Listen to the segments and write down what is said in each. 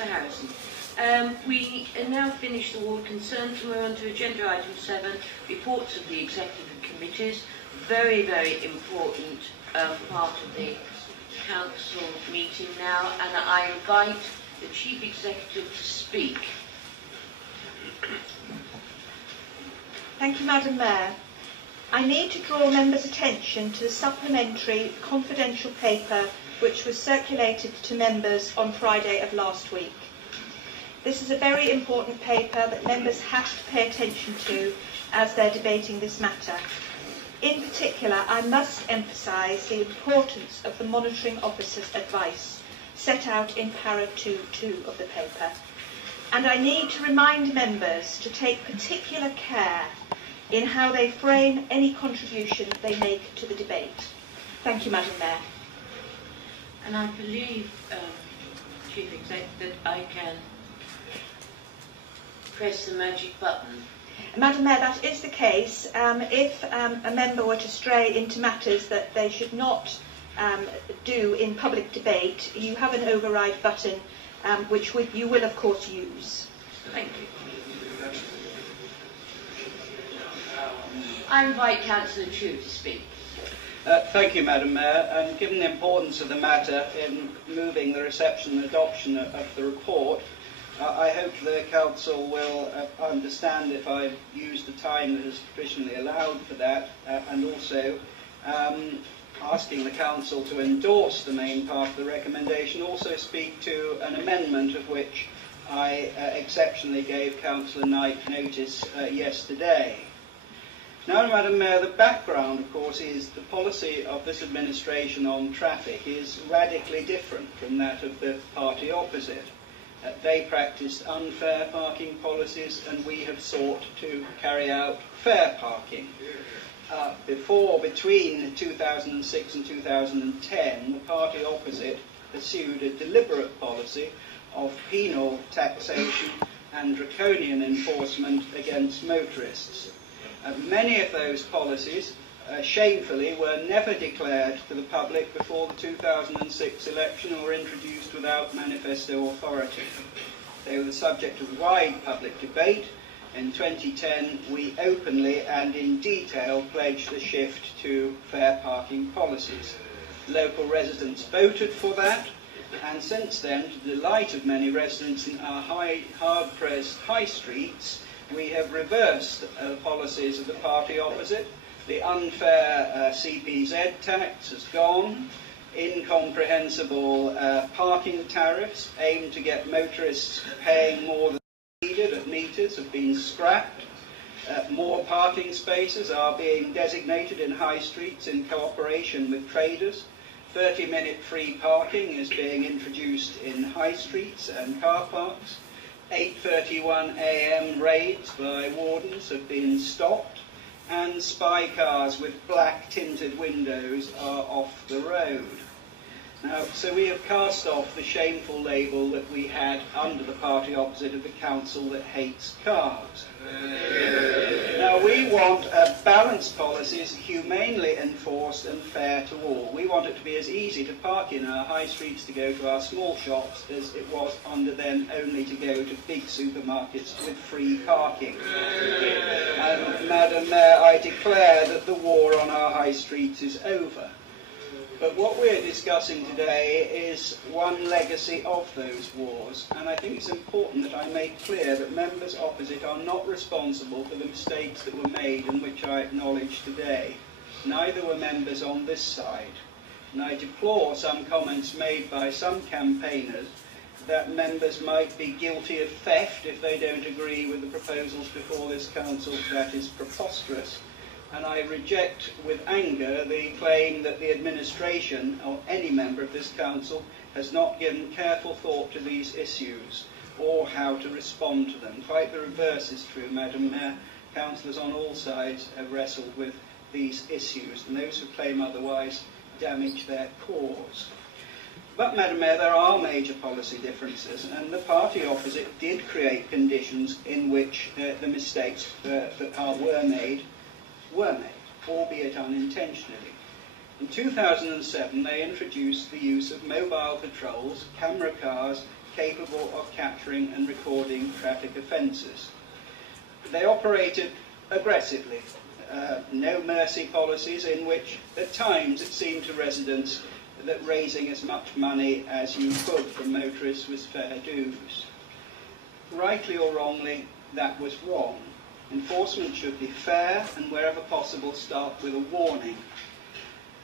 Councillor Harrison. We are now finished the ward concerns and we're on to agenda item 7, reports of the executive committees. Very, very important part of the council meeting now, and I invite the Chief Executive to speak. Thank you, Madam Mayor. I need to draw members' attention to the supplementary confidential paper which was circulated to members on Friday of last week. This is a very important paper that members have to pay attention to as they're debating this matter. In particular, I must emphasise the importance of the monitoring officer's advice set out in para 2.2 of the paper. And I need to remind members to take particular care in how they frame any contribution they make to the debate. Thank you, Madam Mayor. And I believe, Chief Exec, that I can press the magic button. Madam Mayor, that is the case. If a member were to stray into matters that they should not do in public debate, you have an override button which you will of course use. Thank you. I invite Councillor Chu to speak. Thank you, Madam Mayor. And given the importance of the matter in moving the reception and adoption of the report, I hope the Council will understand if I've used the time that is traditionally allowed for that, and also asking the Council to endorse the main part of the recommendation, also speak to an amendment of which I exceptionally gave Councillor Knight notice yesterday. Now, Madam Mayor, the background, of course, is the policy of this administration on traffic is radically different from that of the party opposite. They practiced unfair parking policies and we have sought to carry out fair parking. Between 2006 and 2010, the party opposite pursued a deliberate policy of penal taxation and draconian enforcement against motorists. Many of those policies, shamefully, were never declared to the public before the 2006 election or were introduced without manifesto authority. They were the subject of wide public debate. In 2010, we openly and in detail pledged a shift to fair parking policies. Local residents voted for that, and since then, to the delight of many residents in our hard-pressed high streets, we have reversed the policies of the party opposite. The unfair CPZ tax has gone. Incomprehensible parking tariffs aimed to get motorists paying more than needed at meters have been scrapped. More parking spaces are being designated in high streets in cooperation with traders. 30-minute free parking is being introduced in high streets and car parks. 8:31 a.m. raids by wardens have been stopped, and spy cars with black tinted windows are off the road. Now, so we have cast off the shameful label that we had under the party opposite of the council that hates cars. Now, we want balanced policies, humanely enforced and fair to all. We want it to be as easy to park in our high streets to go to our small shops as it was under then only to go to big supermarkets with free parking. And, Madam Mayor, I declare that the war on our high streets is over. But what we're discussing today is one legacy of those wars, and I think it's important that I make clear that members opposite are not responsible for the mistakes that were made and which I acknowledge today. Neither were members on this side, and I deplore some comments made by some campaigners that members might be guilty of theft if they don't agree with the proposals before this council. That is preposterous. And I reject with anger the claim that the administration or any member of this council has not given careful thought to these issues or how to respond to them. Quite the reverse is true, Madam Mayor. Councillors on all sides have wrestled with these issues, and those who claim otherwise damage their cause. But, Madam Mayor, there are major policy differences, and the party opposite did create conditions in which the mistakes that were made, albeit unintentionally. In 2007, they introduced the use of mobile patrols, camera cars, capable of capturing and recording traffic offences. They operated aggressively, no mercy policies in which at times it seemed to residents that raising as much money as you could from motorists was fair dues. Rightly or wrongly, that was wrong. Enforcement should be fair and wherever possible start with a warning.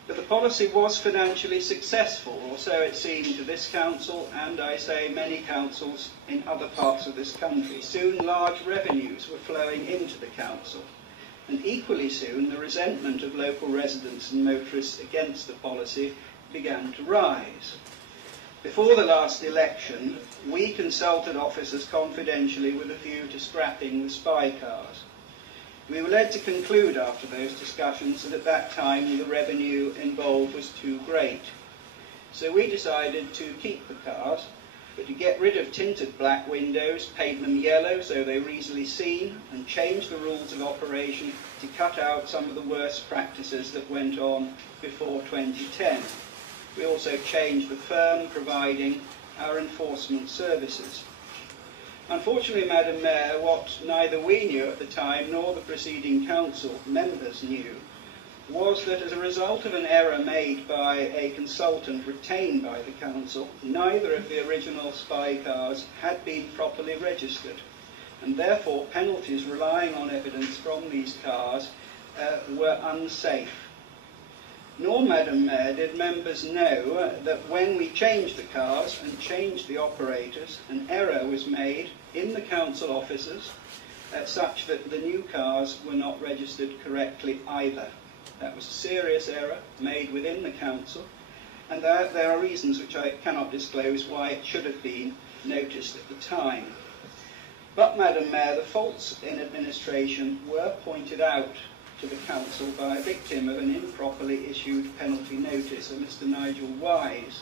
But the policy was financially successful, or so it seemed to this council and, I say, many councils in other parts of this country. Soon large revenues were flowing into the council, and equally soon the resentment of local residents and motorists against the policy began to rise. Before the last election, we consulted officers confidentially with a view to scrapping the spy cars. We were led to conclude after those discussions that at that time the revenue involved was too great. So we decided to keep the cars, but to get rid of tinted black windows, paint them yellow so they were easily seen, and change the rules of operation to cut out some of the worst practices that went on before 2010. We also changed the firm providing our enforcement services. Unfortunately, Madam Mayor, what neither we knew at the time nor the preceding council members knew was that as a result of an error made by a consultant retained by the council, neither of the original spy cars had been properly registered, and therefore penalties relying on evidence from these cars were unsafe. Nor, Madam Mayor, did members know that when we changed the cars and changed the operators, an error was made in the council offices such that the new cars were not registered correctly either. That was a serious error made within the council, and there are reasons which I cannot disclose why it should have been noticed at the time. But, Madam Mayor, the faults in administration were pointed out to the council by a victim of an improperly issued penalty notice, a Mr. Nigel Wise,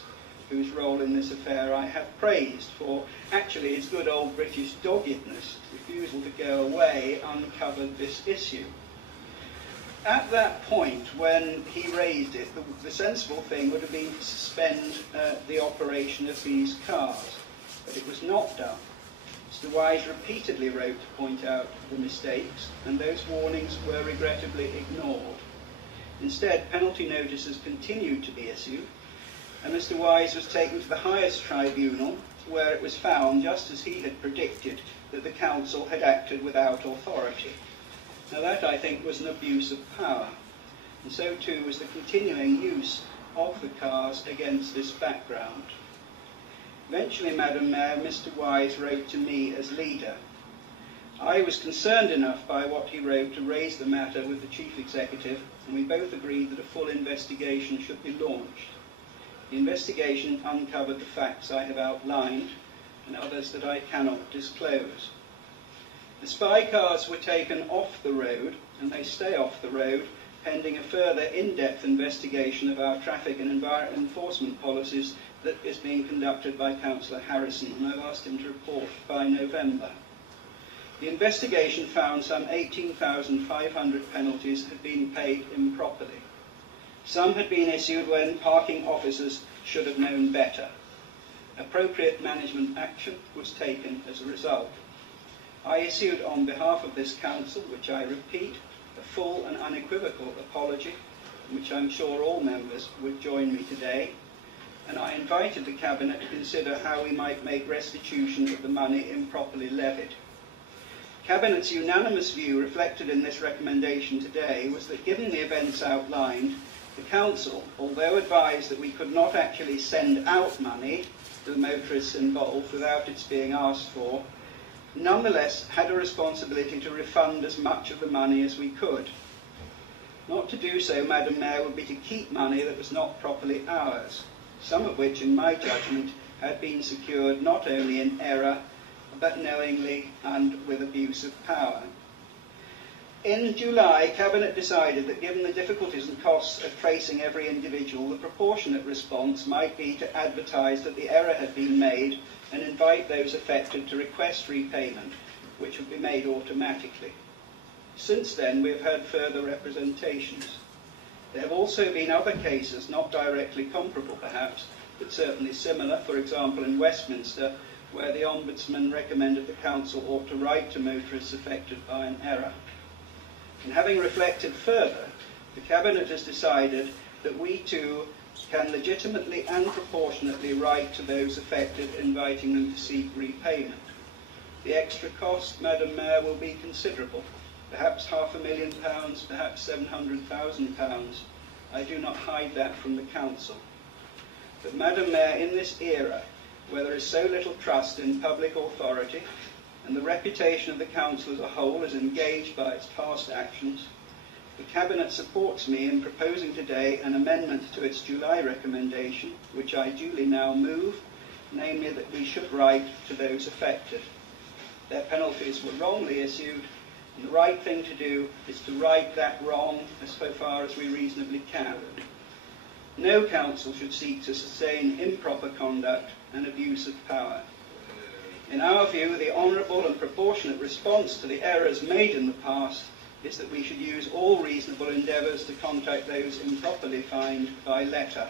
whose role in this affair I have praised for actually his good old British doggedness, refusal to go away, uncovered this issue. At that point, when he raised it, the sensible thing would have been to suspend the operation of these cars, but it was not done. Mr. Wise repeatedly wrote to point out the mistakes, and those warnings were regrettably ignored. Instead, penalty notices continued to be issued, and Mr. Wise was taken to the highest tribunal, where it was found, just as he had predicted, that the council had acted without authority. Now that, I think, was an abuse of power, and so too was the continuing use of the cars against this background. Eventually, Madam Mayor, Mr. Wise wrote to me as leader. I was concerned enough by what he wrote to raise the matter with the Chief Executive, and we both agreed that a full investigation should be launched. The investigation uncovered the facts I have outlined, and others that I cannot disclose. The spy cars were taken off the road, and they stay off the road, pending a further in-depth investigation of our traffic and environment enforcement policies that is being conducted by Councillor Harrison, and I've asked him to report by November. The investigation found some 18,500 penalties had been paid improperly. Some had been issued when parking officers should have known better. Appropriate management action was taken as a result. I issued on behalf of this council, which I repeat, a full and unequivocal apology, in which I'm sure all members would join me today, and I invited the Cabinet to consider how we might make restitution of the money improperly levied. Cabinet's unanimous view reflected in this recommendation today was that given the events outlined, the Council, although advised that we could not actually send out money to the motorists involved without its being asked for, nonetheless had a responsibility to refund as much of the money as we could. Not to do so, Madam Mayor, would be to keep money that was not properly ours, some of which, in my judgment, had been secured not only in error, but knowingly and with abuse of power. In July, Cabinet decided that given the difficulties and costs of tracing every individual, the proportionate response might be to advertise that the error had been made and invite those affected to request repayment, which would be made automatically. Since then, we have heard further representations. There have also been other cases, not directly comparable perhaps, but certainly similar, for example in Westminster, where the Ombudsman recommended the Council ought to write to motorists affected by an error. And having reflected further, the Cabinet has decided that we too can legitimately and proportionately write to those affected, inviting them to seek repayment. The extra cost, Madam Mayor, will be considerable, perhaps £500,000, perhaps £700,000. I do not hide that from the Council. But Madam Mayor, in this era, where there is so little trust in public authority, and the reputation of the Council as a whole is engaged by its past actions, the Cabinet supports me in proposing today an amendment to its July recommendation, which I duly now move, namely that we should write to those affected. Their penalties were wrongly issued, and the right thing to do is to right that wrong as far as we reasonably can. No council should seek to sustain improper conduct and abuse of power. In our view, the honourable and proportionate response to the errors made in the past is that we should use all reasonable endeavours to contact those improperly fined by letter.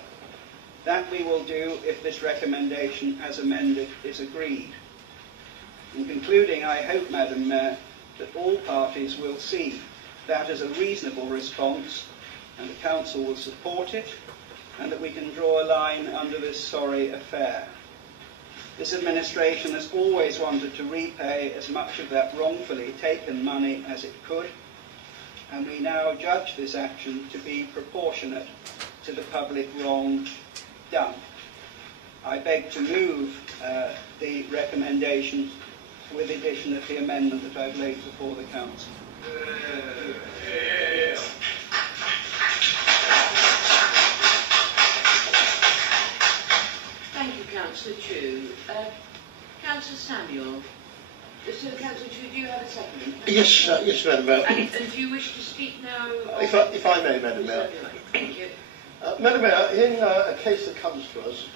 That we will do if this recommendation, as amended, is agreed. In concluding, I hope, Madam Mayor, that all parties will see that as a reasonable response, and the Council will support it, and that we can draw a line under this sorry affair. This administration has always wanted to repay as much of that wrongfully taken money as it could, and we now judge this action to be proportionate to the public wrong done. I beg to move the recommendation with the addition of the amendment that I've laid before the Council. Thank you, Councillor Chu. Councillor Samuel. So, Councillor Chu, do you have a second? Yes, yes, Madam Mayor. And do you wish to speak now? If I may, Madam Mayor. Thank you. Madam Mayor, in a case that comes to us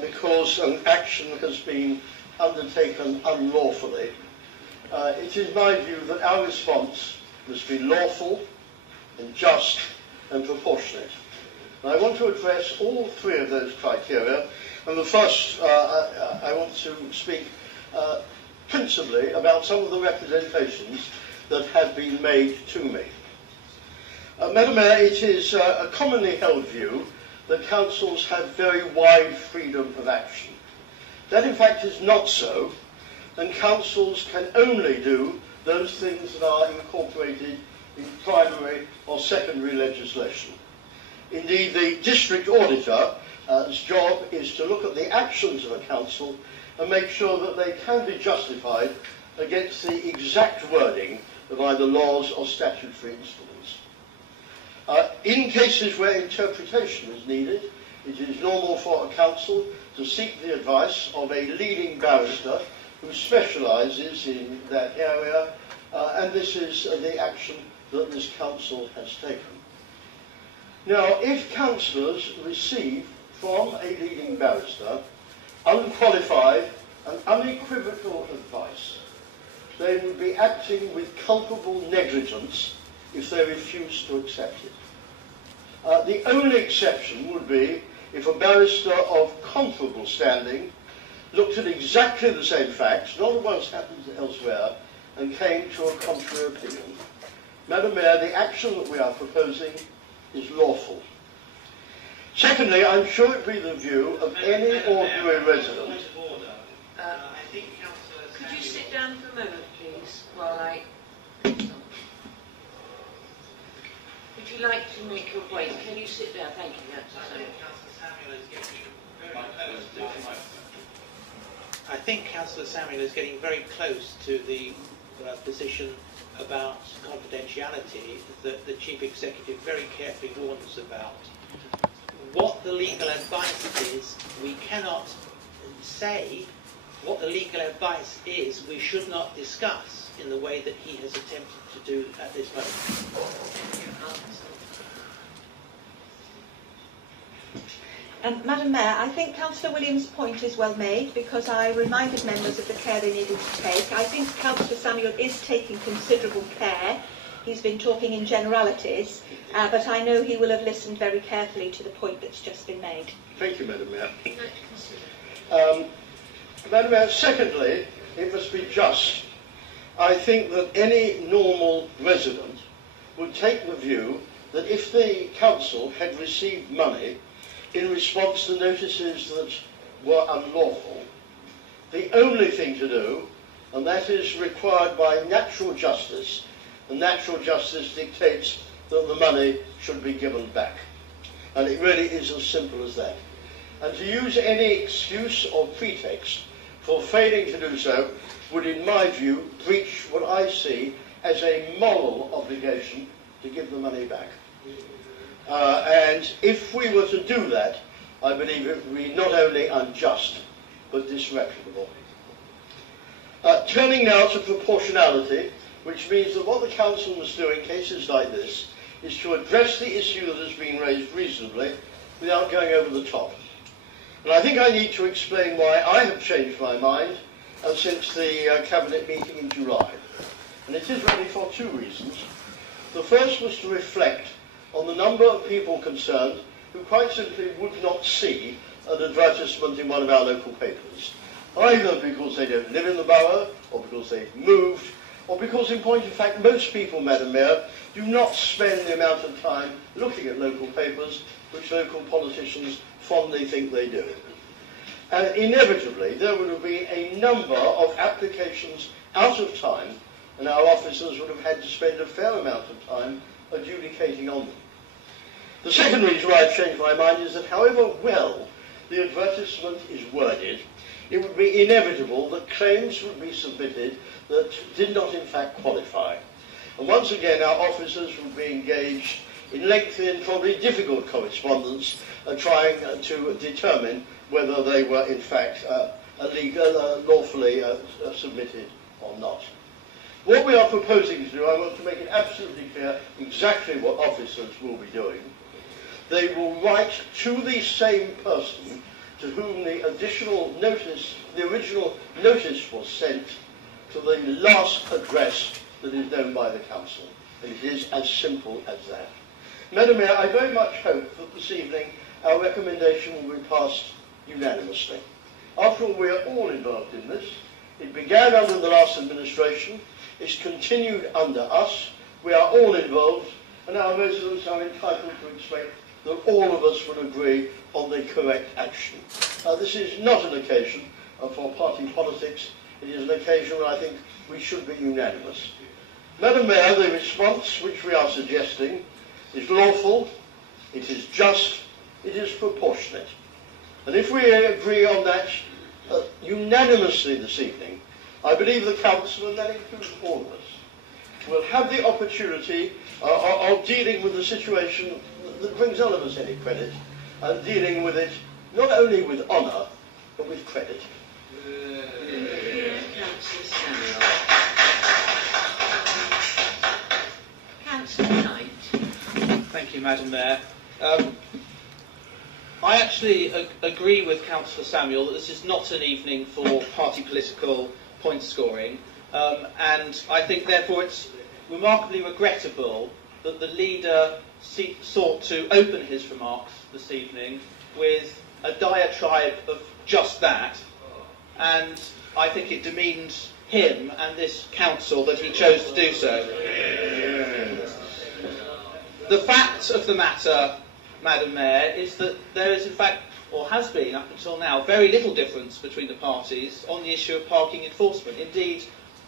because an action has been undertaken unlawfully, it is my view that our response must be lawful and just and proportionate. And I want to address all three of those criteria. And the first, I want to speak principally about some of the representations that have been made to me. Madam Mayor, it is a commonly held view that councils have very wide freedom of action. That in fact is not so, and councils can only do those things that are incorporated in primary or secondary legislation. Indeed, the district auditor's job is to look at the actions of a council and make sure that they can be justified against the exact wording of either laws or statutory instruments. In cases where interpretation is needed, it is normal for a council to seek the advice of a leading barrister who specialises in that area, and this is the action that this council has taken. Now, if councillors receive from a leading barrister unqualified and unequivocal advice, they would be acting with culpable negligence if they refuse to accept it. The only exception would be if a barrister of comparable standing looked at exactly the same facts, not what has happened elsewhere, and came to a contrary opinion. Madam Mayor, the action that we are proposing is lawful. Secondly, I'm sure it will be the view of any ordinary resident. Could you sit down for a moment, please, while I... Would you like to make your point? Can you sit down? Thank you, I think Councillor Samuel is getting very close to the position about confidentiality that the Chief Executive very carefully warns about. What the legal advice is, we cannot say. What the legal advice is, we should not discuss in the way that he has attempted to do at this moment. Madam Mayor, I think Councillor Williams' point is well made, because I reminded members of the care they needed to take. I think Councillor Samuel is taking considerable care he's been talking in generalities, but I know he will have listened very carefully to the point that's just been made. Thank you, Madam Mayor. Madam Mayor, secondly, it must be just. I think that any normal resident would take the view that if the council had received money in response to notices that were unlawful, the only thing to do, and that is required by natural justice, and natural justice dictates that the money should be given back. And it really is as simple as that. And to use any excuse or pretext for failing to do so would, in my view, breach what I see as a moral obligation to give the money back. And if we were to do that, I believe it would be not only unjust, but disreputable. Turning now to proportionality, which means that what the Council must do in cases like this is to address the issue that has been raised reasonably without going over the top. And I think I need to explain why I have changed my mind since the Cabinet meeting in July. And it is really for two reasons. The first was to reflect on the number of people concerned who quite simply would not see an advertisement in one of our local papers, either because they don't live in the borough, or because they've moved, or because, in point of fact, most people, Madam Mayor, do not spend the amount of time looking at local papers which local politicians fondly think they do. And inevitably, there would have been a number of applications out of time, and our officers would have had to spend a fair amount of time adjudicating on them. The second reason why I've changed my mind is that however well the advertisement is worded, it would be inevitable that claims would be submitted that did not in fact qualify. And once again, our officers would be engaged in lengthy and probably difficult correspondence trying to determine whether they were in fact lawfully submitted or not. What we are proposing to do, I want to make it absolutely clear exactly what officers will be doing. They will write to the same person to whom the original notice was sent, to the last address that is known by the Council. And it is as simple as that. Madam Mayor, I very much hope that this evening our recommendation will be passed unanimously. After all, we are all involved in this. It began under the last administration. It's continued under us. We are all involved, and our residents are entitled to expect that all of us will agree on the correct action. This is not an occasion for party politics. It is an occasion where I think we should be unanimous. Madam Mayor, the response which we are suggesting is lawful, it is just, it is proportionate. And if we agree on that unanimously this evening, I believe the Council, and that includes all of us, will have the opportunity of dealing with the situation that brings none of us any credit, and dealing with it not only with honour, but with credit. Councillor Knight. Thank you, Madam Mayor. I actually agree with Councillor Samuel that this is not an evening for party political point scoring, and I think therefore it's remarkably regrettable that the leader sought to open his remarks this evening with a diatribe of just that, and I think it demeaned him and this council that he chose to do so. The fact of the matter, Madam Mayor, is that there is in fact, or has been up until now, very little difference between the parties on the issue of parking enforcement. Indeed,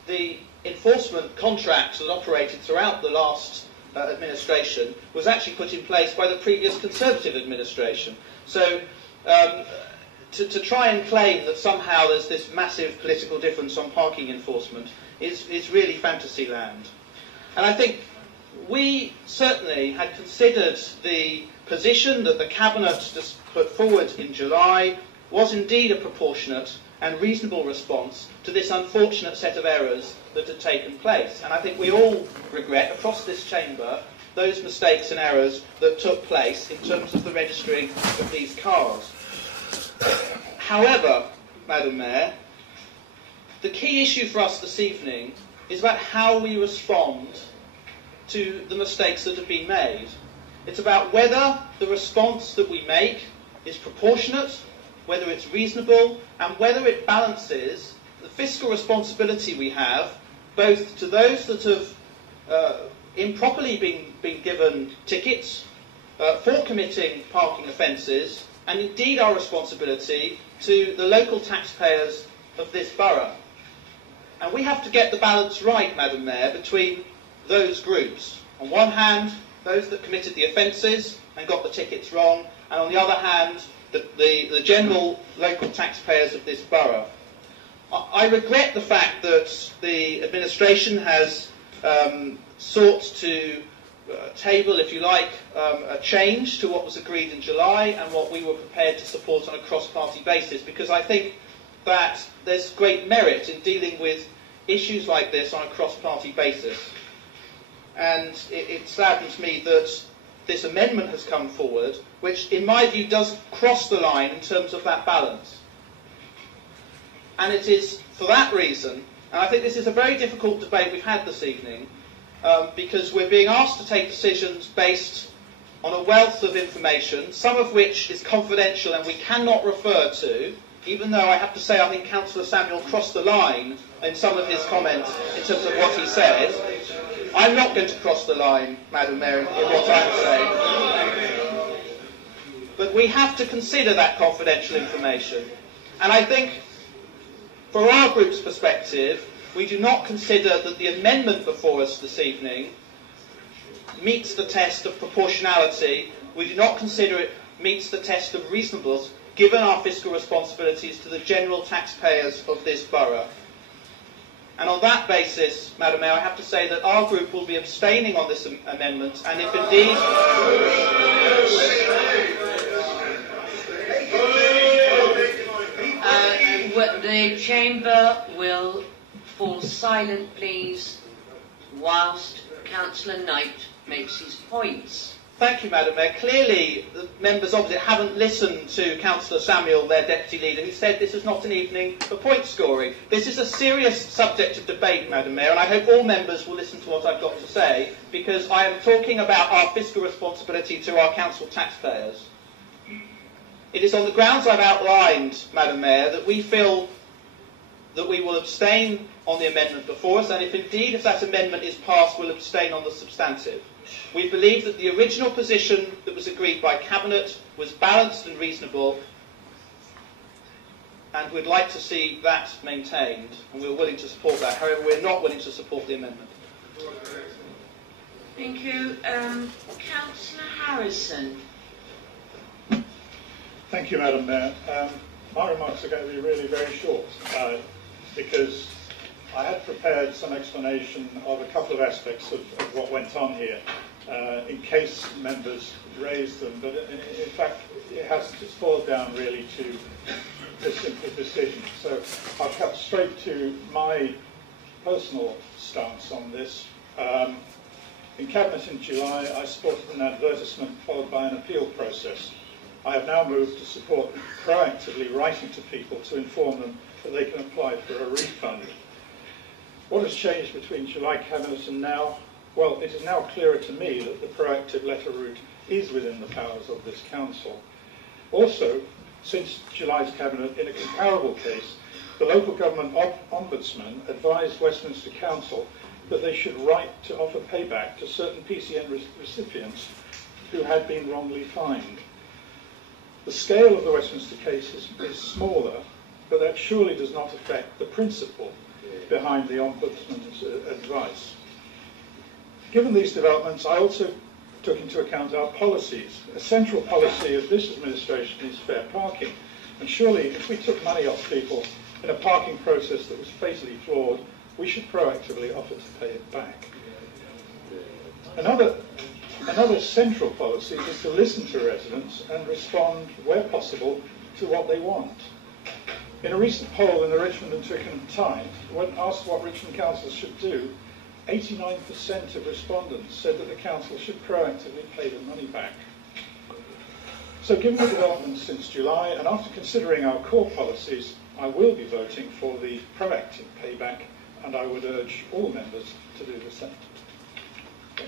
the enforcement contract that operated throughout the last administration was actually put in place by the previous Conservative administration. So to try and claim that somehow there's this massive political difference on parking enforcement is really fantasy land. And I think we certainly had considered the position that the Cabinet just put forward in July was indeed a proportionate and reasonable response to this unfortunate set of errors that had taken place. And I think we all regret, across this chamber, those mistakes and errors that took place in terms of the registering of these cars. However, Madam Mayor, the key issue for us this evening is about how we respond to the mistakes that have been made. It's about whether the response that we make is proportionate, whether it's reasonable, and whether it balances the fiscal responsibility we have, both to those that have improperly been given tickets for committing parking offences, and indeed our responsibility to the local taxpayers of this borough. And we have to get the balance right, Madam Mayor, between those groups. On one hand, those that committed the offences and got the tickets wrong, and on the other hand, the general local taxpayers of this borough. I regret the fact that the administration has sought to table, if you like, a change to what was agreed in July and what we were prepared to support on a cross-party basis, because I think that there's great merit in dealing with issues like this on a cross-party basis. And it saddens me that this amendment has come forward, which in my view does cross the line in terms of that balance. And it is for that reason, and I think this is a very difficult debate we've had this evening, because we're being asked to take decisions based on a wealth of information, some of which is confidential and we cannot refer to, even though I have to say I think Councillor Samuel crossed the line in some of his comments in terms of what he said. I'm not going to cross the line, Madam Mayor, in what I'm saying. But we have to consider that confidential information. And I think, for our group's perspective, we do not consider that the amendment before us this evening meets the test of proportionality. We do not consider it meets the test of reasonableness, given our fiscal responsibilities to the general taxpayers of this borough. And on that basis, Madam Mayor, I have to say that our group will be abstaining on this amendment, and if indeed... the Chamber will fall silent, please, whilst Councillor Knight makes his points. Thank you, Madam Mayor. Clearly, the members opposite haven't listened to Councillor Samuel, their deputy leader, who said this is not an evening for point scoring. This is a serious subject of debate, Madam Mayor, and I hope all members will listen to what I've got to say, because I am talking about our fiscal responsibility to our council taxpayers. It is on the grounds I've outlined, Madam Mayor, that we feel that we will abstain on the amendment before us, and if that amendment is passed, we'll abstain on the substantive. We believe that the original position that was agreed by Cabinet was balanced and reasonable, and we'd like to see that maintained, and we're willing to support that. However, we're not willing to support the amendment. Thank you. Councillor Harrison. Thank you, Madam Mayor. My remarks are going to be really very short, because I had prepared some explanation of a couple of aspects of what went on here, in case members raised them, but in fact it has just boiled down really to a simple decision. So I'll cut straight to my personal stance on this. In Cabinet in July, I supported an advertisement followed by an appeal process. I have now moved to support proactively writing to people to inform them that they can apply for a refund. What has changed between July Cabinet and now? Well, it is now clearer to me that the proactive letter route is within the powers of this Council. Also, since July's Cabinet, in a comparable case, the local government ombudsman advised Westminster Council that they should write to offer payback to certain PCN recipients who had been wrongly fined. The scale of the Westminster case is smaller, but that surely does not affect the principle behind the Ombudsman's advice. Given these developments, I also took into account our policies. A central policy of this administration is fair parking, and surely if we took money off people in a parking process that was fatally flawed, we should proactively offer to pay it back. Another central policy is to listen to residents and respond, where possible, to what they want. In a recent poll in the Richmond and Twickenham Times, when asked what Richmond Council should do, 89% of respondents said that the Council should proactively pay the money back. So given the developments since July, and after considering our core policies, I will be voting for the proactive payback, and I would urge all members to do the same.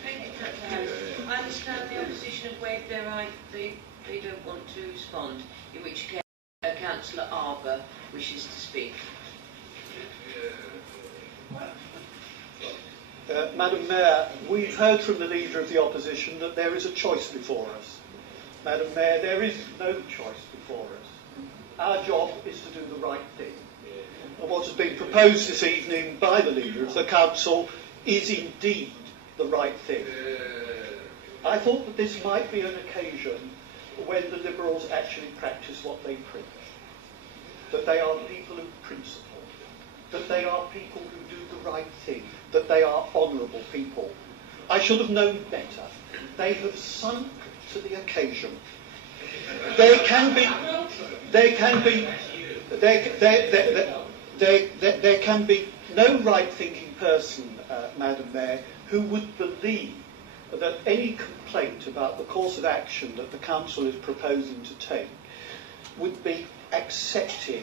Thank you, Dr. Harris. I understand the opposition have waived their right. They don't want to respond, in which case Councillor Arbour wishes to speak. Madam Mayor, we've heard from the Leader of the Opposition that there is a choice before us. Madam Mayor, there is no choice before us. Our job is to do the right thing. And what has been proposed this evening by the Leader of the Council is indeed the right thing. I thought that this might be an occasion when the Liberals actually practice what they preach. That they are people of principle. That they are people who do the right thing. That they are honourable people. I should have known better. They have sunk to the occasion. There can be no right-thinking person, Madam Mayor, who would believe that any complaint about the course of action that the Council is proposing to take would be accepted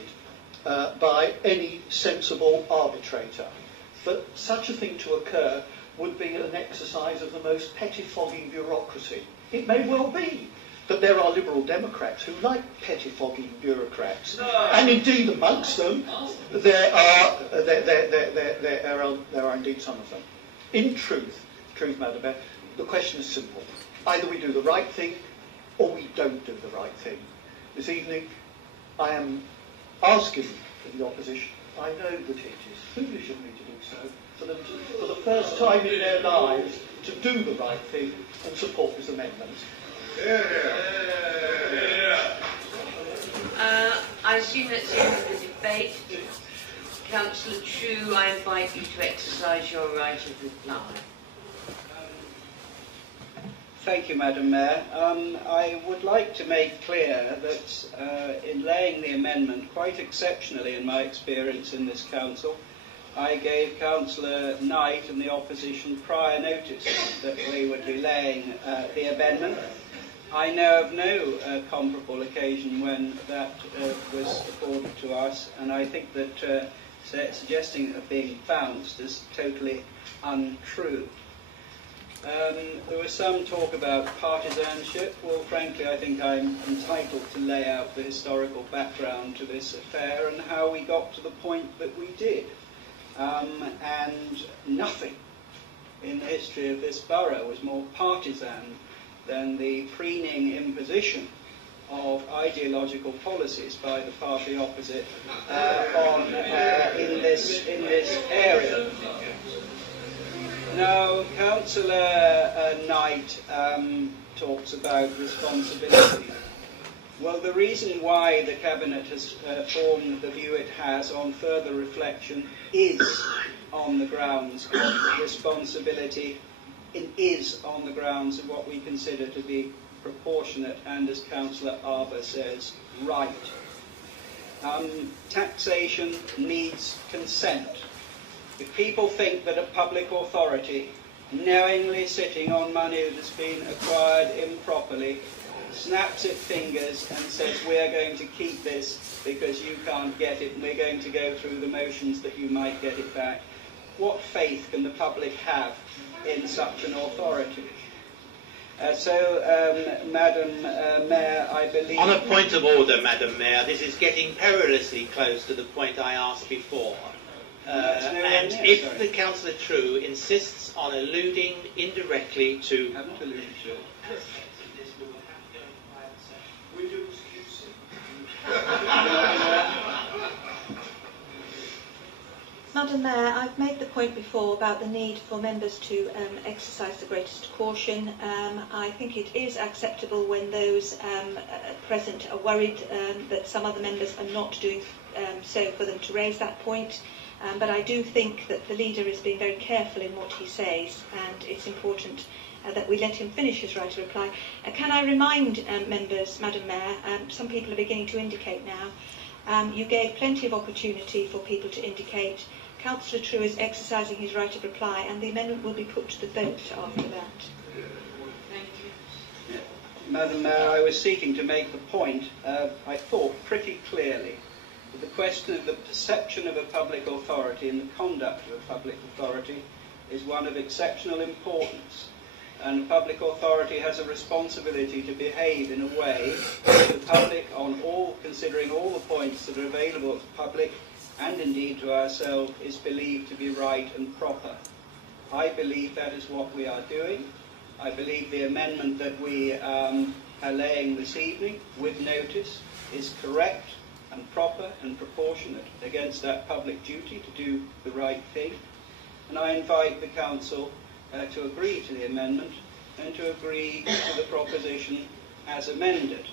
by any sensible arbitrator. But such a thing to occur would be an exercise of the most pettifogging bureaucracy. It may well be that there are Liberal Democrats who like pettifogging bureaucrats, and indeed amongst them there are indeed some of them. In truth, Madam Mayor, the question is simple. Either we do the right thing or we don't do the right thing. This evening I am asking the opposition, I know that it is foolish of me to do so, for them to, for the first time in their lives, to do the right thing and support this amendment. I assume that's the end of the debate. Councillor True, I invite you to exercise your right of reply. Thank you, Madam Mayor. I would like to make clear that in laying the amendment, quite exceptionally in my experience in this council, I gave Councillor Knight and the opposition prior notice that we would be laying the amendment. I know of no comparable occasion when that was afforded to us, and I think that suggesting it being bounced is totally untrue. There was some talk about partisanship. Well, frankly, I think I'm entitled to lay out the historical background to this affair and how we got to the point that we did. And nothing in the history of this borough was more partisan than the preening imposition of ideological policies by the party opposite in this area. Now, Councillor Knight talks about responsibility. Well, the reason why the Cabinet has formed the view it has on further reflection is on the grounds of responsibility. It is on the grounds of what we consider to be proportionate and, as Councillor Arbour says, right. Taxation needs consent. If people think that a public authority, knowingly sitting on money that has been acquired improperly, snaps its fingers and says, we're going to keep this because you can't get it and we're going to go through the motions that you might get it back, what faith can the public have in such an authority? Madam Mayor, I believe... On a point of order, Madam Mayor, this is getting perilously close to the point I asked before. And if the Councillor True insists on alluding indirectly to... haven't alluded to it. Madam Mayor, I've made the point before about the need for members to exercise the greatest caution. I think it is acceptable when those present are worried that some other members are not doing so for them to raise that point. But I do think that the leader is being very careful in what he says, and it's important that we let him finish his right to reply. Can I remind members, Madam Mayor, some people are beginning to indicate now, you gave plenty of opportunity for people to indicate. Councillor True is exercising his right of reply, and the amendment will be put to the vote after that. Thank you. Yeah. Madam Mayor, I was seeking to make the point, I thought pretty clearly, that the question of the perception of a public authority and the conduct of a public authority is one of exceptional importance. and the public authority has a responsibility to behave in a way that the public, considering all the points that are available to the public and indeed to ourselves, is believed to be right and proper. I believe that is what we are doing. I believe the amendment that we are laying this evening with notice is correct and proper and proportionate against that public duty to do the right thing. And I invite the Council to agree to the amendment and to agree to the proposition as amended.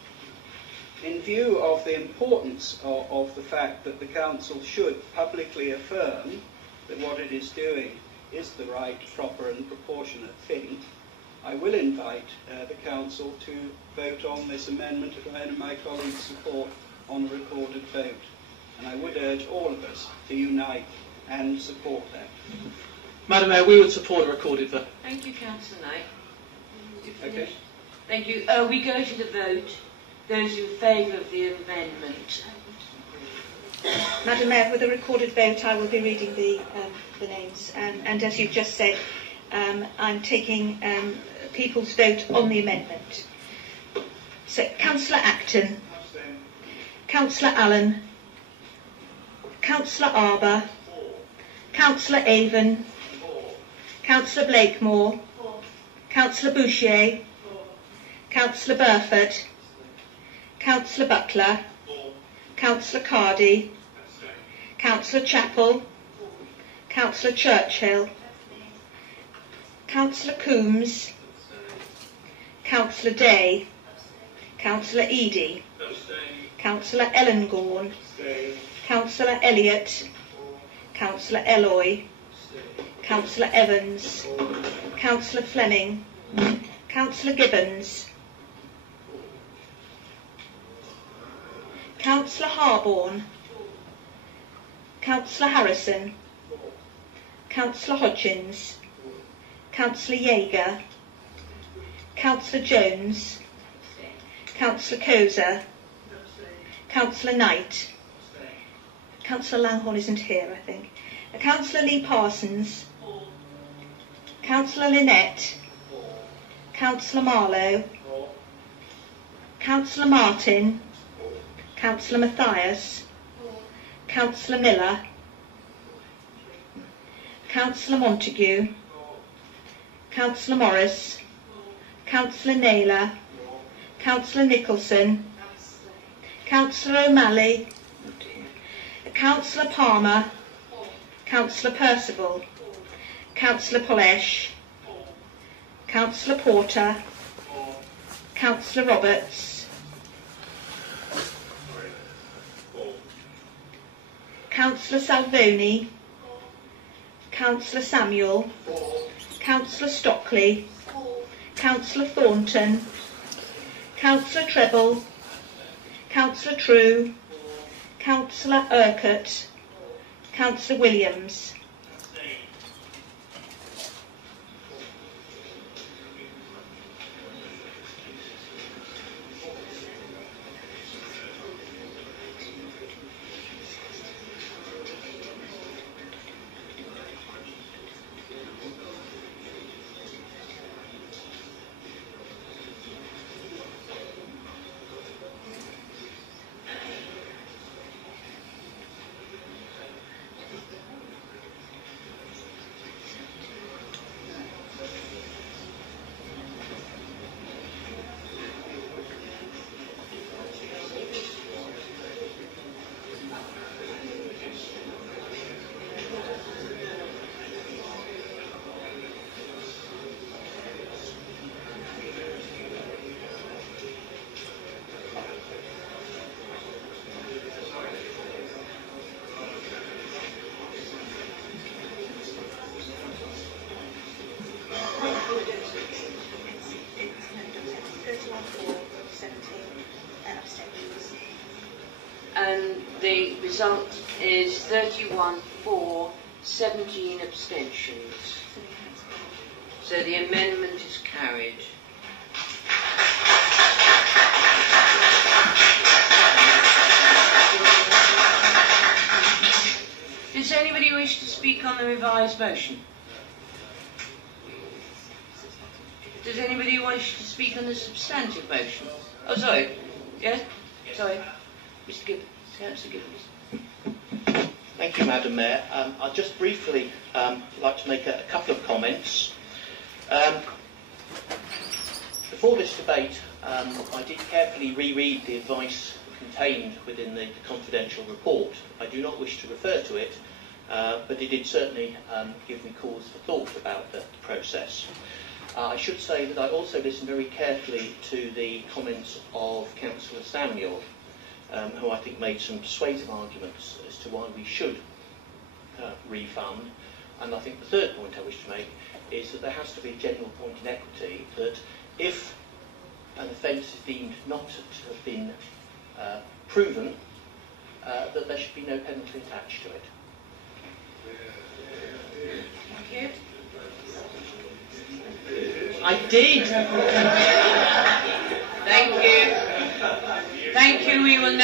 In view of the importance of the fact that the Council should publicly affirm that what it is doing is the right, proper and proportionate thing, I will invite the Council to vote on this amendment and my colleagues' support on a recorded vote. And I would urge all of us to unite and support that. Madam Mayor, we would support a recorded vote. Thank you, Councillor Knight. Okay. Thank you. We go to the vote. Those in favour of the amendment. Madam Mayor, with a recorded vote, I will be reading the names. And as you've just said, I'm taking people's vote on the amendment. So, Councillor Acton, Councillor Allen, Councillor Arbour, Councillor Avon, Councillor Blakemore, Councillor Bouchier, Councillor Burford, Councillor Butler, Councillor Cardy, Councillor Chappell, Councillor Churchill, Councillor Coombs, Councillor Day, Councillor Eadie, Councillor Ellengorn, Councillor Elliott, Councillor Eloy, Councillor Evans, Councillor Fleming, Councillor Gibbons, Councillor Harborne, Councillor Harrison, Councillor Hodgins, Councillor Yeager, Councillor Jones, Councillor Koza, Councillor Knight, Councillor Langhorne isn't here, I think, Councillor Lee Parsons, Councillor Lynette, Councillor Marlowe, Councillor Martin, Councillor Mathias, Councillor Miller, Councillor Montague, Councillor Morris, Councillor Naylor, Councillor Nicholson, Councillor O'Malley, Councillor Palmer, Councillor Percival, Councillor Polesh, Councillor Porter, Councillor Roberts, Councillor Salvoni, Councillor Samuel, Councillor Stockley, Councillor Thornton, Councillor Treble, Councillor True, Councillor Urquhart, Councillor Williams. And the result is 31 for, 17 abstentions. So the amendment is carried. Does anybody wish to speak on the revised motion? Does anybody wish to speak on the substantive motion? Oh, sorry. Yes? Sorry. Mr. Gibbons. Councillor Gibbons. Thank you, Madam Mayor. I'd just briefly like to make a couple of comments. Before this debate, I did carefully reread the advice contained within the confidential report. I do not wish to refer to it, but it did certainly give me cause for thought about the process. I should say that I also listened very carefully to the comments of Councillor Samuel, who I think made some persuasive arguments as to why we should refund. And I think the third point I wish to make is that there has to be a general point in equity that if an offence is deemed not to have been proven, that there should be no penalty attached to it. Thank you. I did! Thank you. Thank you. We will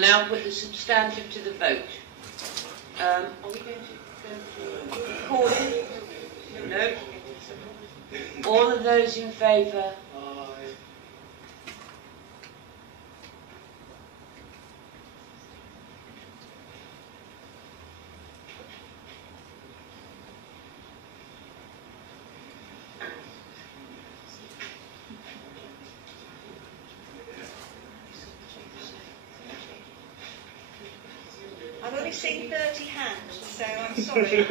now put the substantive to the vote. Are we going to go to recording? No. All of those in favour? I've only seen 30 hands, so I'm sorry. If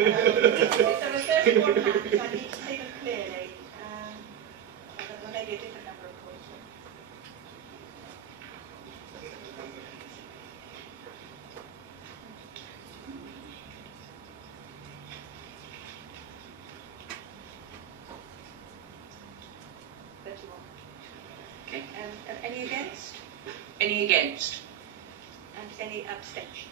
there are 31 hands, I need to see them clearly. There may be a different number, of course. Okay. Any against? Any against? And any abstentions?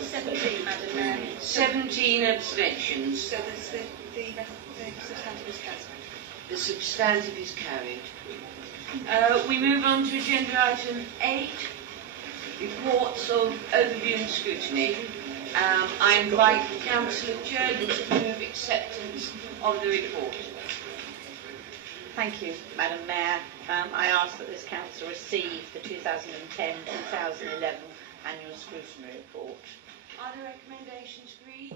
Seventeen, Madam Mayor. 17 abstentions. So the substantive is cancelled. The substantive is carried. We move on to agenda item 8, reports of overview and scrutiny. I invite Councillor Jordan to move acceptance of the report. Thank you, Madam Mayor. I ask that this Council receive the 2010-2011 Annual Scrutiny Report. Are the recommendations agreed?